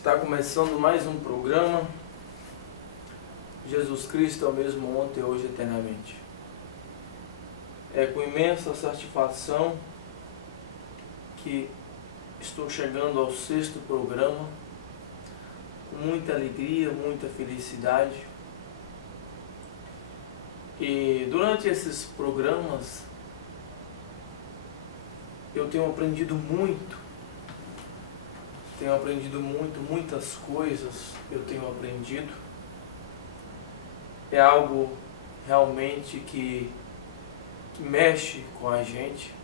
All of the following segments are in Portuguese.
Está começando mais um programa. Jesus Cristo é o mesmo ontem, hoje e eternamente. É com imensa satisfação que estou chegando ao 6º programa, com muita alegria, muita felicidade. E durante esses programas eu tenho aprendido muitas coisas eu tenho aprendido. É algo realmente que mexe com a gente.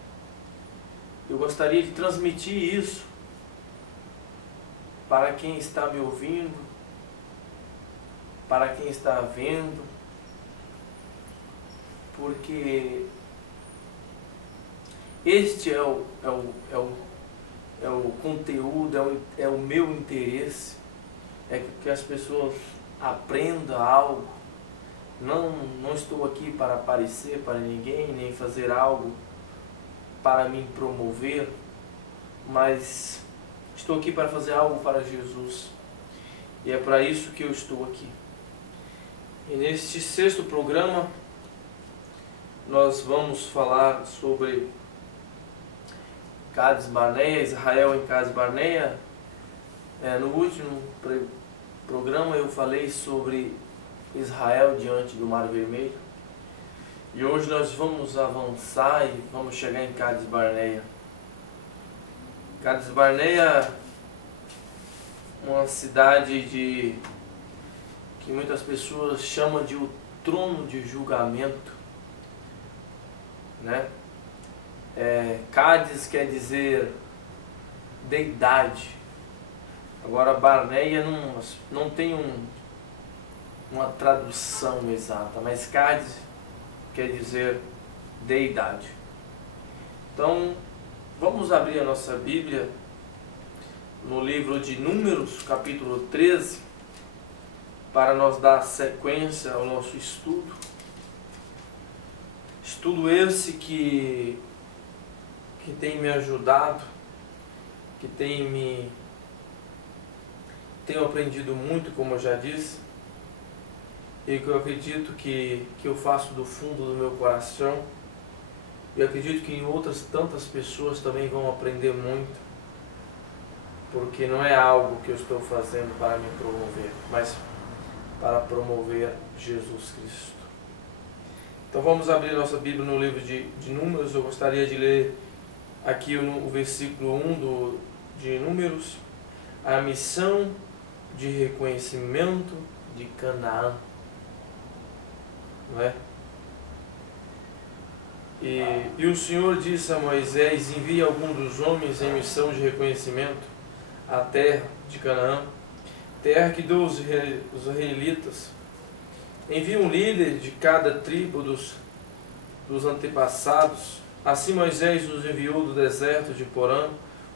Eu gostaria de transmitir isso para quem está me ouvindo, para quem está vendo, porque este é o conteúdo, é o meu interesse, é que as pessoas aprendam algo. Não estou aqui para aparecer para ninguém, nem fazer algo para me promover, mas estou aqui para fazer algo para Jesus. E é para isso que eu estou aqui. E neste 6º programa, nós vamos falar sobre Cades Barneia, Israel em Cades Barneia. No último programa eu falei sobre Israel diante do Mar Vermelho. E hoje nós vamos avançar e vamos chegar em Cades Barneia. Cades Barneia, uma cidade que muitas pessoas chamam de o trono de julgamento, né? Cádiz quer dizer deidade. Agora Barneia não tem uma tradução exata, mas Cádiz quer dizer deidade. Então vamos abrir a nossa Bíblia no livro de Números, capítulo 13, para nós dar sequência ao nosso estudo. Estudo esse que tem me ajudado, que tenho aprendido muito, como eu já disse, e que eu acredito que eu faço do fundo do meu coração, e acredito que outras tantas pessoas também vão aprender muito, porque não é algo que eu estou fazendo para me promover, mas para promover Jesus Cristo. Então vamos abrir nossa Bíblia no livro de Números. Eu gostaria de ler aqui o versículo 1 de Números: a missão de reconhecimento de Canaã. Não é? E o Senhor disse a Moisés: envie algum dos homens em missão de reconhecimento à terra de Canaã, terra que deu os israelitas. Envie um líder de cada tribo dos antepassados. Assim Moisés os enviou do deserto de Porã,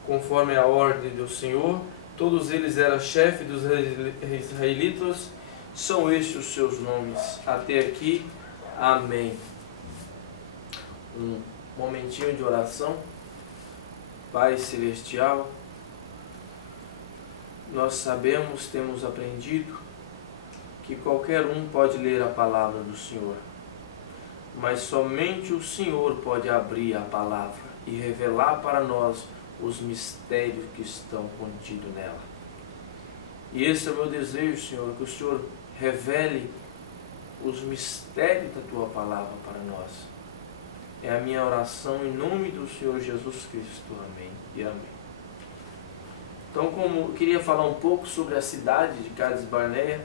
conforme a ordem do Senhor. Todos eles eram chefes dos israelitas. São estes os seus nomes. Até aqui, amém. Um momentinho de oração. Pai Celestial, nós sabemos, temos aprendido, que qualquer um pode ler a palavra do Senhor, mas somente o Senhor pode abrir a palavra e revelar para nós os mistérios que estão contidos nela. E esse é o meu desejo, Senhor, que o Senhor revele os mistérios da Tua palavra para nós. É a minha oração em nome do Senhor Jesus Cristo. Amém e amém. Então, como eu queria falar um pouco sobre a cidade de Cades Barneia,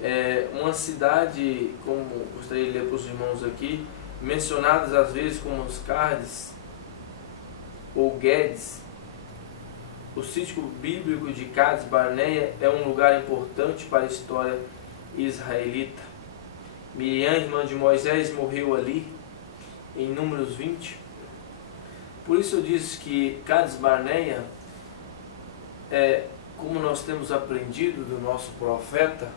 é uma cidade, como gostaria de ler para os irmãos aqui, mencionadas às vezes como os Cádiz ou Guedes. O sítio bíblico de Cades Barneia é um lugar importante para a história israelita. Miriam, irmã de Moisés, morreu ali, em Números 20. Por isso eu disse que Cades Barneia é, como nós temos aprendido do nosso profeta,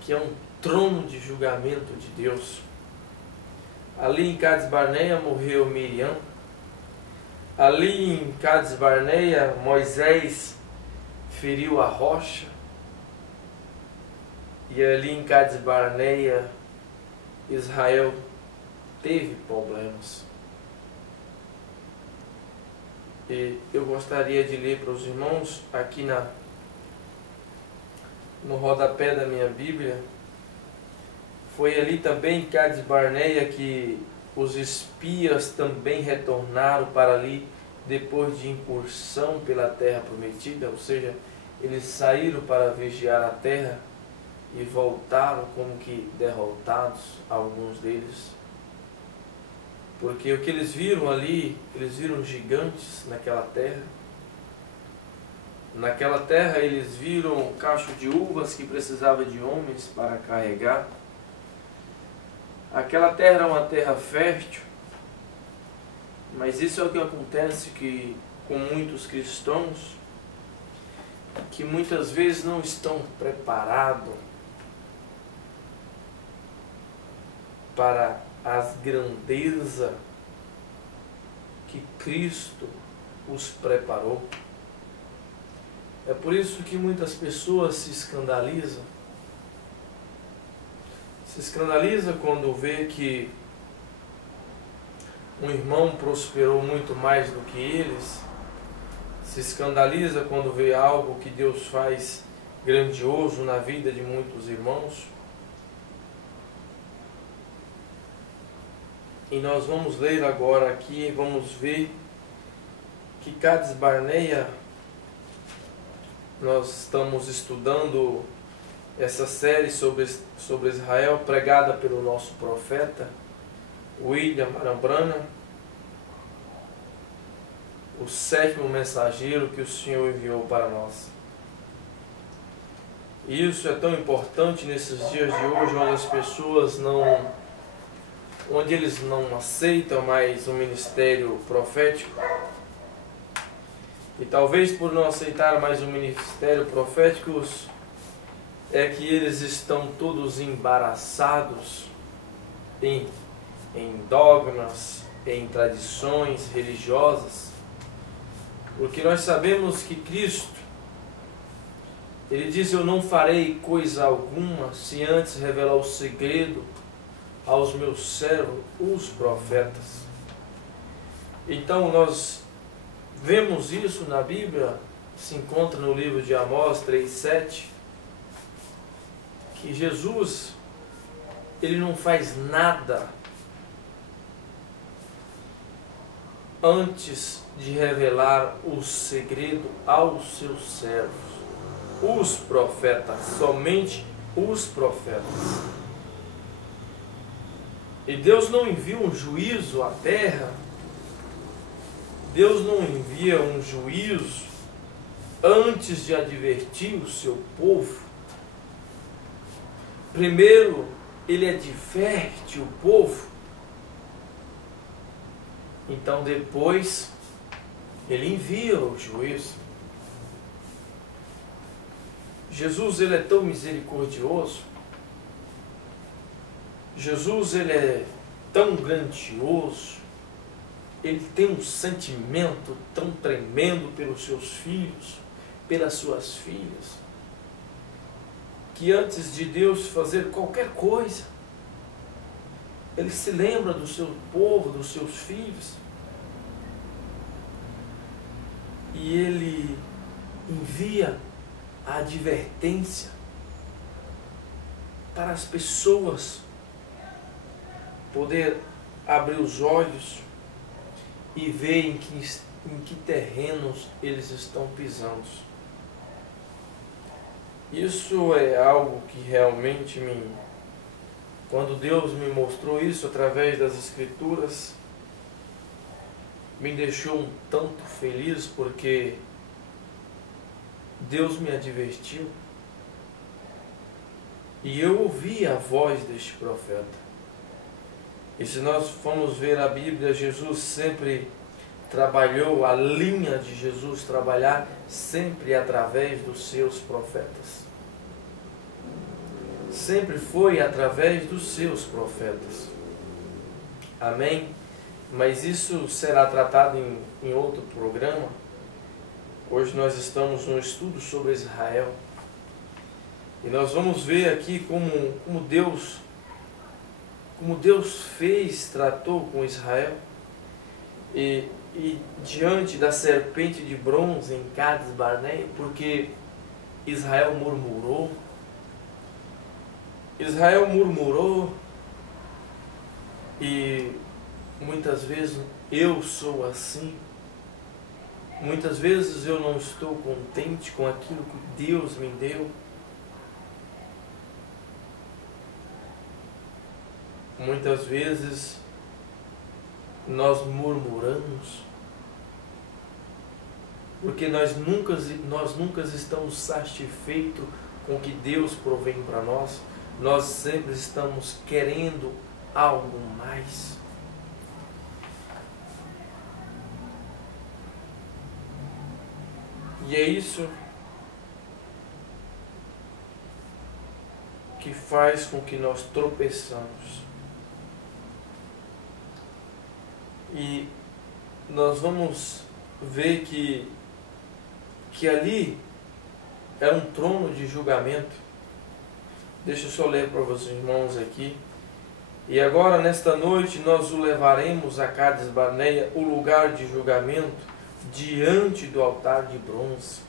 que é um trono de julgamento de Deus. Ali em Cades Barneia morreu Miriam. Ali em Cades Barneia, Moisés feriu a rocha. E ali em Cades Barneia, Israel teve problemas. E eu gostaria de ler para os irmãos aqui no rodapé da minha Bíblia. Foi ali também em Cades Barneia que os espias também retornaram para ali depois de incursão pela terra prometida, ou seja, eles saíram para vigiar a terra e voltaram como que derrotados, alguns deles. Porque o que eles viram ali, eles viram gigantes naquela terra. Naquela terra eles viram um cacho de uvas que precisava de homens para carregar. Aquela terra era uma terra fértil, mas isso é o que acontece com muitos cristãos, que muitas vezes não estão preparados para as grandezas que Cristo os preparou. É por isso que muitas pessoas se escandalizam. Se escandaliza quando vê que um irmão prosperou muito mais do que eles. Se escandaliza quando vê algo que Deus faz grandioso na vida de muitos irmãos. E nós vamos ler agora aqui, vamos ver que Cades Barneia, nós estamos estudando essa série sobre Israel, pregada pelo nosso profeta William Arambruster, o 7º mensageiro que o Senhor enviou para nós. E isso é tão importante nesses dias de hoje, onde eles não aceitam mais o ministério profético. E talvez por não aceitar mais o ministério profético, é que eles estão todos embaraçados em dogmas, em tradições religiosas, porque nós sabemos que Cristo, Ele diz: eu não farei coisa alguma se antes revelar o segredo aos meus servos, os profetas. Então nós vemos isso na Bíblia, se encontra no livro de Amós 3:7, que Jesus, Ele não faz nada antes de revelar o segredo aos seus servos, os profetas, somente os profetas. E Deus não envia um juízo à terra, Deus não envia um juízo antes de advertir o seu povo. Primeiro, Ele adverte o povo, então depois Ele envia o juízo. Jesus, Ele é tão misericordioso, Jesus, Ele é tão grandioso, Ele tem um sentimento tão tremendo pelos seus filhos, pelas suas filhas, que antes de Deus fazer qualquer coisa, Ele se lembra do seu povo, dos seus filhos, e Ele envia a advertência para as pessoas poder abrir os olhos e ver em que terrenos eles estão pisando. Isso é algo que realmente quando Deus me mostrou isso através das Escrituras, me deixou um tanto feliz, porque Deus me advertiu e eu ouvi a voz deste profeta. E se nós formos ver a Bíblia, Jesus sempre trabalhou, a linha de Jesus trabalhar sempre através dos seus profetas. Sempre foi através dos seus profetas. Amém? mas isso será tratado em outro programa. Hoje nós estamos no estudo sobre Israel. E nós vamos ver aqui como Deus fez, tratou com Israel. E diante da serpente de bronze em Cades Barneia, porque Israel murmurou. Israel murmurou, e muitas vezes eu sou assim. Muitas vezes eu não estou contente com aquilo que Deus me deu. Muitas vezes nós murmuramos, porque nós nunca estamos satisfeitos com o que Deus provém para nós. Nós sempre estamos querendo algo mais. E é isso que faz com que nós tropeçamos. E nós vamos ver que ali é um trono de julgamento. Deixa eu só ler para os irmãos aqui. E agora, nesta noite, nós o levaremos a Cades Barneia, o lugar de julgamento, diante do altar de bronze,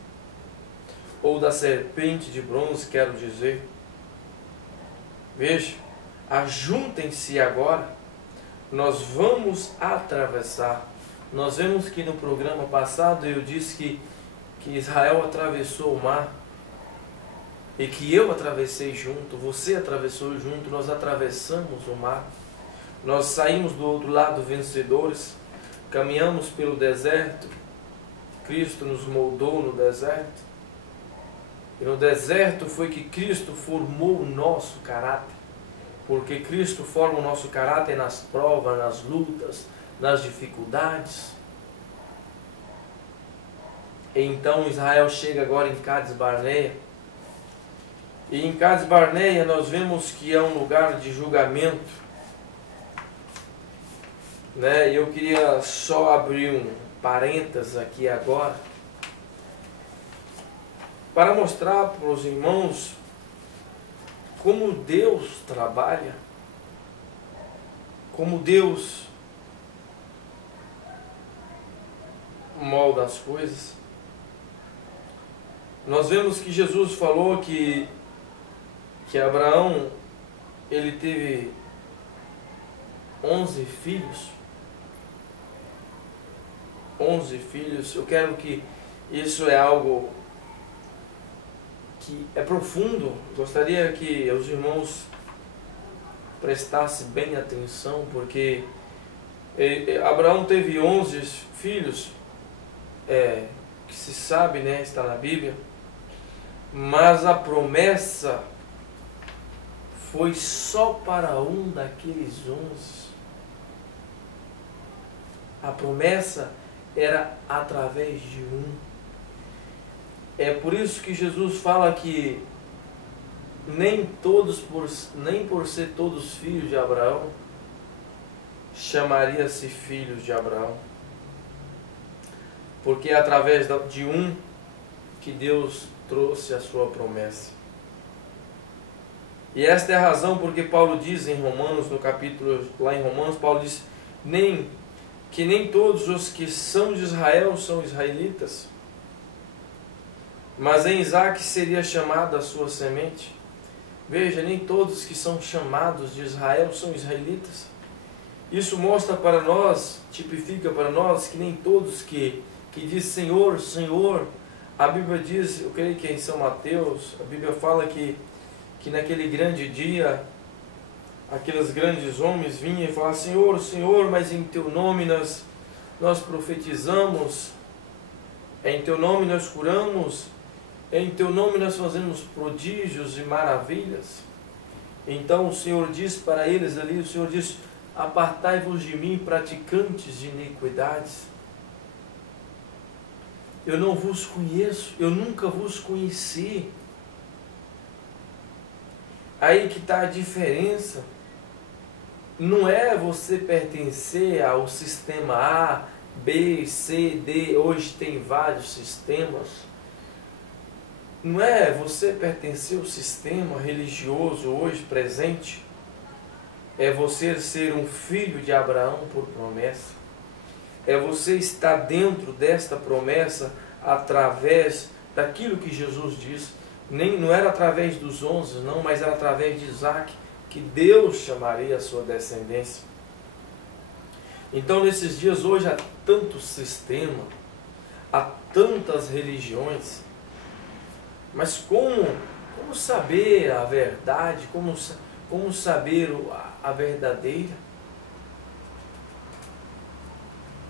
ou da serpente de bronze, quero dizer. Veja, ajuntem-se agora, nós vamos atravessar. Nós vemos que no programa passado eu disse que Israel atravessou o mar, e que eu atravessei junto, você atravessou junto, nós atravessamos o mar. Nós saímos do outro lado vencedores, caminhamos pelo deserto. Cristo nos moldou no deserto. E no deserto foi que Cristo formou o nosso caráter. Porque Cristo forma o nosso caráter nas provas, nas lutas, nas dificuldades. E então Israel chega agora em Cades Barneia. E em Cades Barneia nós vemos que é um lugar de julgamento. Eu queria só abrir um parênteses aqui agora, para mostrar para os irmãos como Deus trabalha, como Deus molda as coisas. Nós vemos que Jesus falou que Abraão, ele teve 11 filhos. 11 filhos. Eu quero que isso é algo que é profundo. Gostaria que os irmãos prestassem bem atenção, porque Abraão teve 11 filhos, que se sabe, está na Bíblia, mas a promessa foi só para um daqueles 11. A promessa era através de um. É por isso que Jesus fala que nem por ser todos filhos de Abraão, chamaria-se filhos de Abraão. Porque é através de um que Deus trouxe a sua promessa. E esta é a razão porque Paulo diz em Romanos, no capítulo, lá em Romanos, Paulo diz que nem todos os que são de Israel são israelitas, mas em Isaque seria chamada a sua semente. Veja, nem todos que são chamados de Israel são israelitas. Isso mostra para nós, tipifica para nós, que nem todos que diz Senhor, Senhor. A Bíblia diz, eu creio que é em São Mateus, a Bíblia fala que naquele grande dia, aqueles grandes homens vinham e falavam, Senhor, Senhor, mas em Teu nome nós profetizamos, em Teu nome nós curamos, em Teu nome nós fazemos prodígios e maravilhas. Então o Senhor diz para eles ali, o Senhor diz, apartai-vos de mim, praticantes de iniquidades. Eu não vos conheço, eu nunca vos conheci. Aí que está a diferença. não é você pertencer ao sistema A, B, C, D, hoje tem vários sistemas. Não é você pertencer ao sistema religioso hoje presente. É você ser um filho de Abraão por promessa. É você estar dentro desta promessa através daquilo que Jesus disse. Não era através dos 11, não, mas era através de Isaac, que Deus chamaria a sua descendência. Então, nesses dias, hoje, há tanto sistema, há tantas religiões, mas como saber a verdade, como saber a verdadeira?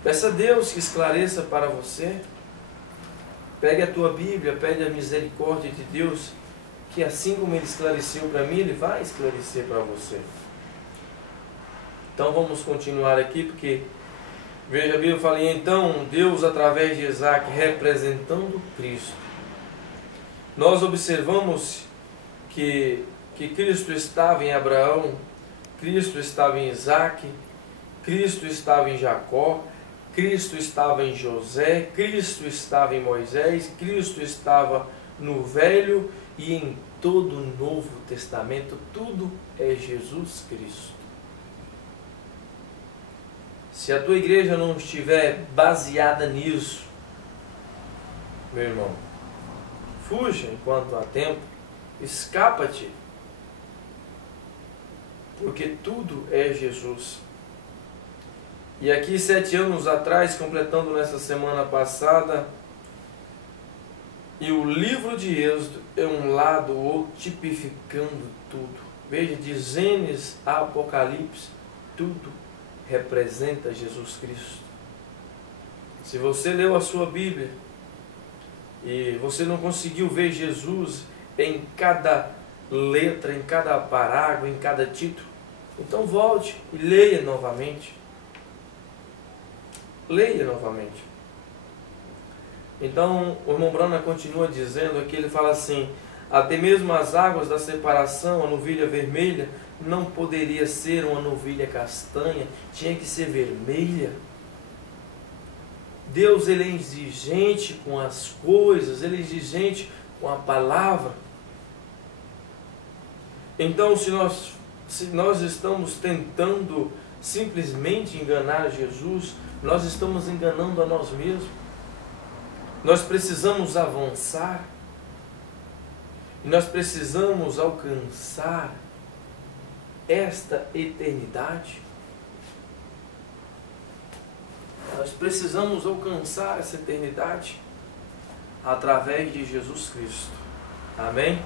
Peça a Deus que esclareça para você. Pegue a tua Bíblia, pede a misericórdia de Deus, que assim como Ele esclareceu para mim, Ele vai esclarecer para você. Então vamos continuar aqui, porque veja bem, eu falei, então Deus através de Isaac representando Cristo. Nós observamos que Cristo estava em Abraão, Cristo estava em Isaac, Cristo estava em Jacó, Cristo estava em José, Cristo estava em Moisés, Cristo estava no Velho e em todo o Novo Testamento. Tudo é Jesus Cristo. Se a tua igreja não estiver baseada nisso, meu irmão, fuja enquanto há tempo, escapa-te, porque tudo é Jesus. E aqui 7 anos atrás, completando nessa semana passada, e o livro de Êxodo é um lado ou tipificando tudo. Veja, de Gênesis a Apocalipse, tudo representa Jesus Cristo. Se você leu a sua Bíblia e você não conseguiu ver Jesus em cada letra, em cada parágrafo, em cada título, então volte e leia novamente. Leia novamente. Então o irmão Brana continua dizendo aqui, ele fala assim: até mesmo as águas da separação, a novilha vermelha não poderia ser uma novilha castanha, tinha que ser vermelha. Deus, ele é exigente com as coisas, ele é exigente com a palavra. Então se nós estamos tentando simplesmente enganar Jesus, nós estamos enganando a nós mesmos. Nós precisamos avançar. E nós precisamos alcançar esta eternidade. Nós precisamos alcançar essa eternidade através de Jesus Cristo. Amém?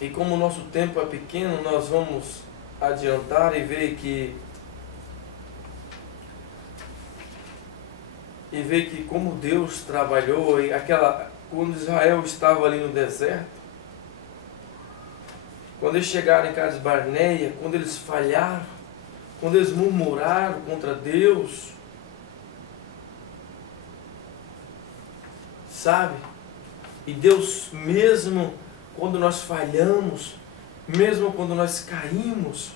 E como o nosso tempo é pequeno, nós vamos adiantar e ver que como Deus trabalhou quando Israel estava ali no deserto, quando eles chegaram em Cades Barneia, quando eles falharam, quando eles murmuraram contra Deus, sabe? E Deus, mesmo quando nós falhamos, mesmo quando nós caímos,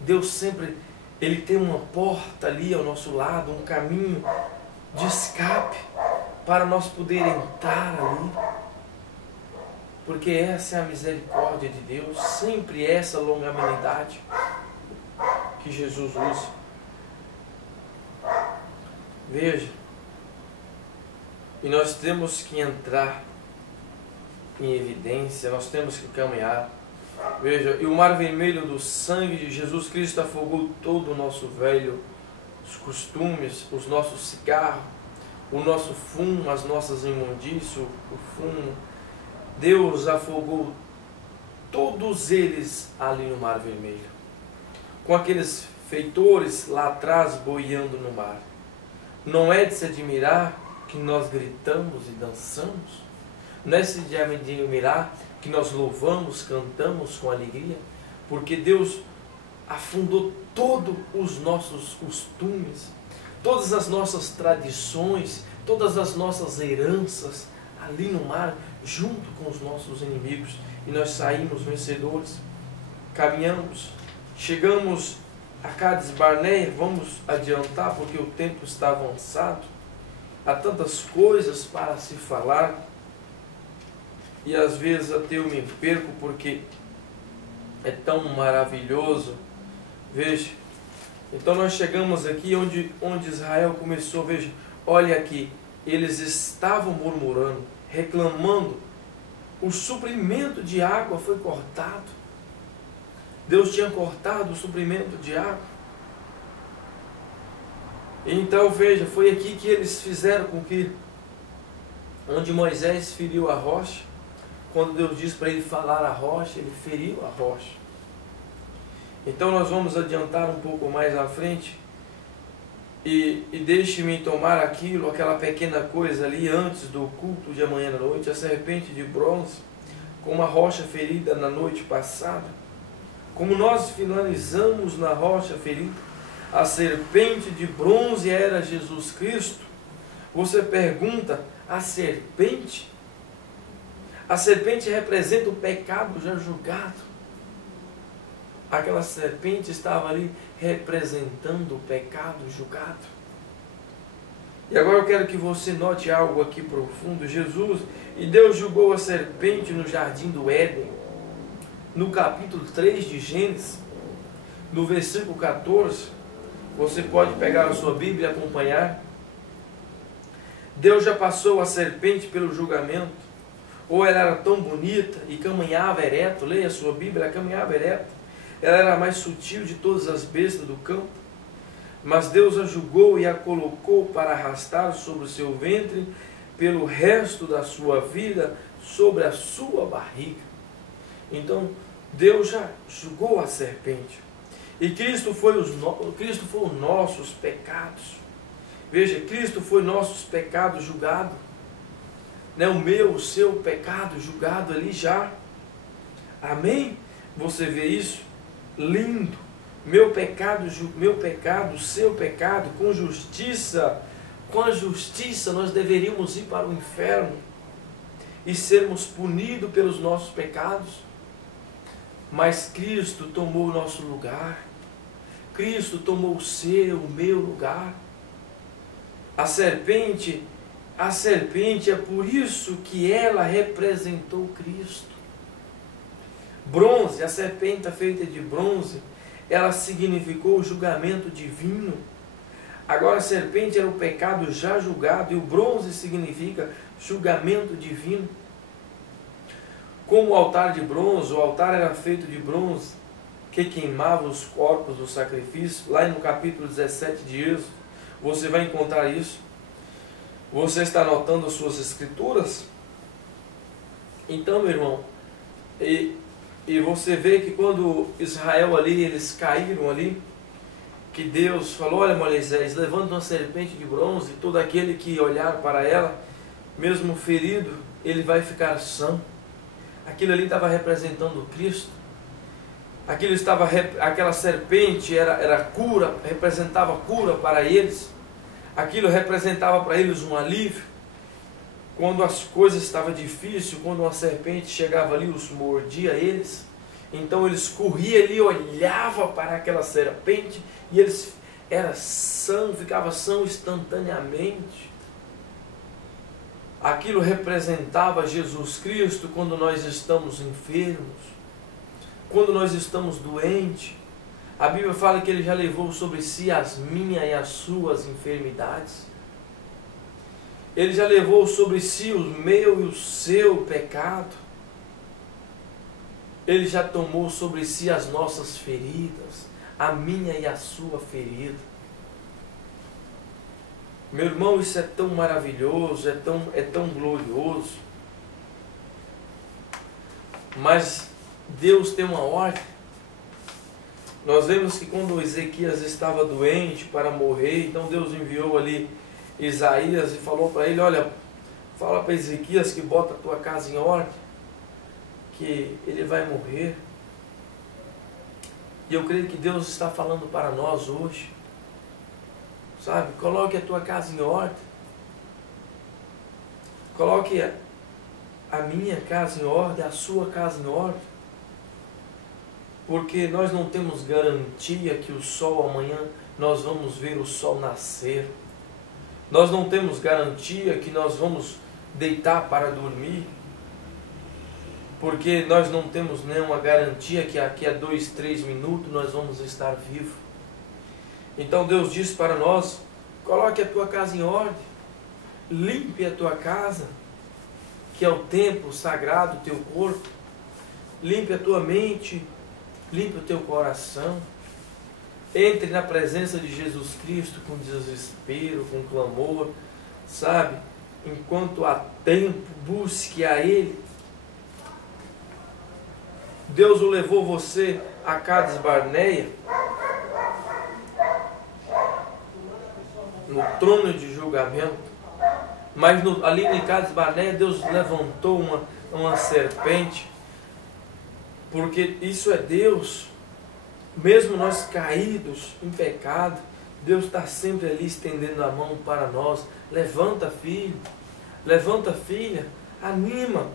Deus sempre, Ele tem uma porta ali ao nosso lado, um caminho de escape para nós poder entrar ali, porque essa é a misericórdia de Deus, sempre essa longanimidade que Jesus usa. Veja, e nós temos que entrar em evidência, nós temos que caminhar. Veja, e o mar vermelho do sangue de Jesus Cristo afogou todo o nosso velho, os costumes, os nossos cigarros, o nosso fumo, as nossas imundícias, o fumo. Deus afogou todos eles ali no mar vermelho, com aqueles feitores lá atrás boiando no mar. Não é de se admirar que nós gritamos e dançamos? Não é de se admirar que nós louvamos, cantamos com alegria? Porque Deus afundou todos os nossos costumes, todas as nossas tradições, todas as nossas heranças ali no mar, junto com os nossos inimigos, e nós saímos vencedores. caminhamos, chegamos a Cades Barneia. Vamos adiantar porque o tempo está avançado. Há tantas coisas para se falar e às vezes até eu me perco porque é tão maravilhoso. Veja, então nós chegamos aqui onde Israel começou. Veja, olha aqui, eles estavam murmurando, reclamando. O suprimento de água foi cortado. Deus tinha cortado o suprimento de água. Então veja, foi aqui que eles fizeram com que, onde Moisés feriu a rocha, quando Deus disse para ele falar a rocha, ele feriu a rocha. Então nós vamos adiantar um pouco mais à frente, e deixe-me tomar aquela pequena coisa ali antes do culto de amanhã à noite, a serpente de bronze, com uma rocha ferida na noite passada. Como nós finalizamos na rocha ferida, a serpente de bronze era Jesus Cristo. Você pergunta, a serpente? A serpente representa o pecado já julgado. Aquela serpente estava ali representando o pecado julgado. E agora eu quero que você note algo aqui profundo. E Deus julgou a serpente no jardim do Éden. No capítulo 3 de Gênesis, no versículo 14, você pode pegar a sua Bíblia e acompanhar. Deus já passou a serpente pelo julgamento. Ou ela era tão bonita e caminhava ereto, leia a sua Bíblia, ela caminhava ereto. Ela era a mais sutil de todas as bestas do campo. Mas Deus a julgou e a colocou para arrastar sobre o seu ventre pelo resto da sua vida, sobre a sua barriga. Então, Deus já julgou a serpente. E Cristo foi os nossos pecados. Veja, Cristo foi nossos pecados julgado. O meu, o seu pecado julgado ali já. Amém? Você vê isso? Lindo. Meu pecado, o seu pecado, com justiça. Com a justiça nós deveríamos ir para o inferno e sermos punidos pelos nossos pecados. Mas Cristo tomou o nosso lugar. Cristo tomou o meu lugar. A serpente é por isso que ela representou Cristo. Bronze, a serpente feita de bronze, ela significou o julgamento divino. Agora a serpente era o pecado já julgado, e o bronze significa julgamento divino. Como o altar de bronze, o altar era feito de bronze, que queimava os corpos do sacrifício. Lá no capítulo 17 de Êxodo, você vai encontrar isso. Você está anotando as suas escrituras? Então, meu irmão, e você vê que quando Israel ali, eles caíram ali, que Deus falou, olha Moisés, levanta uma serpente de bronze, e todo aquele que olhar para ela, mesmo ferido, ele vai ficar são. Aquilo ali estava representando Cristo. Aquela serpente era cura, representava cura para eles. Aquilo representava para eles um alívio. Quando as coisas estavam difíceis, quando uma serpente chegava ali, os mordia eles. Então eles corriam ali, olhavam para aquela serpente e eles ficavam são instantaneamente. Aquilo representava Jesus Cristo quando nós estamos enfermos, quando nós estamos doentes. A Bíblia fala que Ele já levou sobre si as minhas e as suas enfermidades. Ele já levou sobre si o meu e o seu pecado. Ele já tomou sobre si as nossas feridas, a minha e a sua ferida. Meu irmão, isso é tão maravilhoso, é tão glorioso. Mas Deus tem uma ordem. Nós vemos que quando Ezequias estava doente para morrer, então Deus enviou ali Isaías e falou para ele, olha, fala para Ezequias que bota a tua casa em ordem, que ele vai morrer. E eu creio que Deus está falando para nós hoje. Sabe, coloque a tua casa em ordem. Coloque a minha casa em ordem, a sua casa em ordem. porque nós não temos garantia que o sol amanhã nós vamos ver o sol nascer. Nós não temos garantia que nós vamos deitar para dormir, porque nós não temos nenhuma garantia que aqui a 2, 3 minutos nós vamos estar vivos. Então Deus diz para nós: coloque a tua casa em ordem, limpe a tua casa, que é o templo sagrado do teu corpo, limpe a tua mente, limpe o teu coração, entre na presença de Jesus Cristo com desespero, com clamor, sabe? Enquanto há tempo, busque a Ele. Deus o levou você a Cades Barneia, no trono de julgamento, mas ali em Cades Barneia Deus levantou uma serpente, porque isso é Deus. Mesmo nós caídos em pecado, Deus está sempre ali estendendo a mão para nós. Levanta, filho, levanta, filha, anima.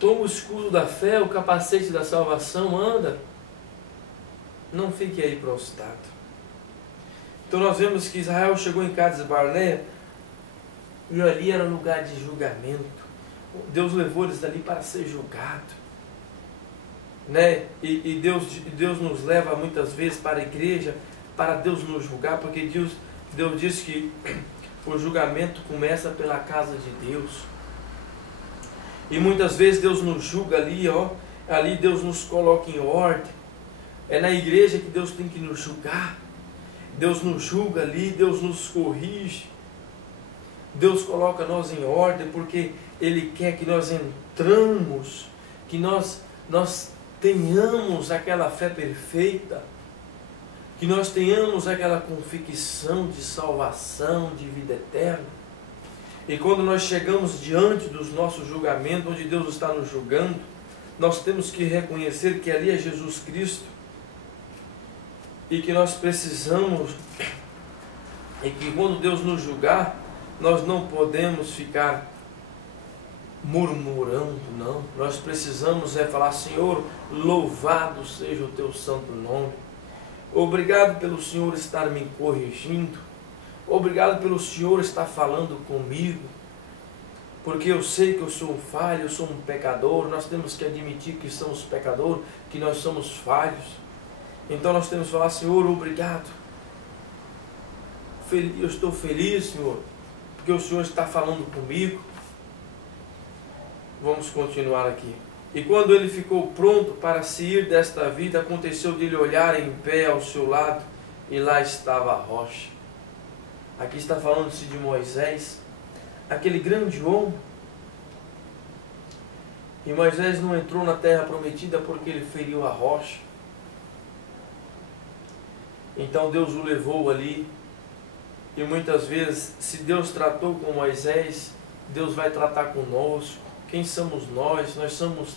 Toma o escudo da fé, o capacete da salvação, anda. Não fique aí prostrado. Então nós vemos que Israel chegou em Cades Barneia e ali era lugar de julgamento. Deus levou eles dali para ser julgado. Né? E Deus nos leva muitas vezes para a igreja para Deus nos julgar, porque Deus diz que o julgamento começa pela casa de Deus. E muitas vezes Deus nos julga ali, ali Deus nos coloca em ordem. É na igreja que Deus tem que nos julgar. Deus nos julga ali, Deus nos corrige. Deus coloca nós em ordem, porque Ele quer que nós entramos, que nós tenhamos aquela fé perfeita, que nós tenhamos aquela convicção de salvação, de vida eterna. E quando nós chegamos diante dos nossos julgamentos, onde Deus está nos julgando, nós temos que reconhecer que ali é Jesus Cristo, e que nós precisamos, e que quando Deus nos julgar, nós não podemos ficar murmurando, não. Nós precisamos falar: Senhor, louvado seja o teu santo nome. Obrigado pelo Senhor estar me corrigindo. Obrigado pelo Senhor estar falando comigo. Porque eu sei que eu sou um falho, eu sou um pecador. Nós temos que admitir que somos pecadores, que nós somos falhos. Então nós temos que falar: Senhor, obrigado. Eu estou feliz, Senhor, porque o Senhor está falando comigo. Vamos continuar aqui. E quando ele ficou pronto para se ir desta vida, aconteceu de ele olhar em pé ao seu lado, e lá estava a rocha. Aqui está falando-se de Moisés, aquele grande homem. E Moisés não entrou na terra prometida porque ele feriu a rocha. Então Deus o levou ali. E muitas vezes, se Deus tratou com Moisés, Deus vai tratar conosco. Quem somos nós? Nós somos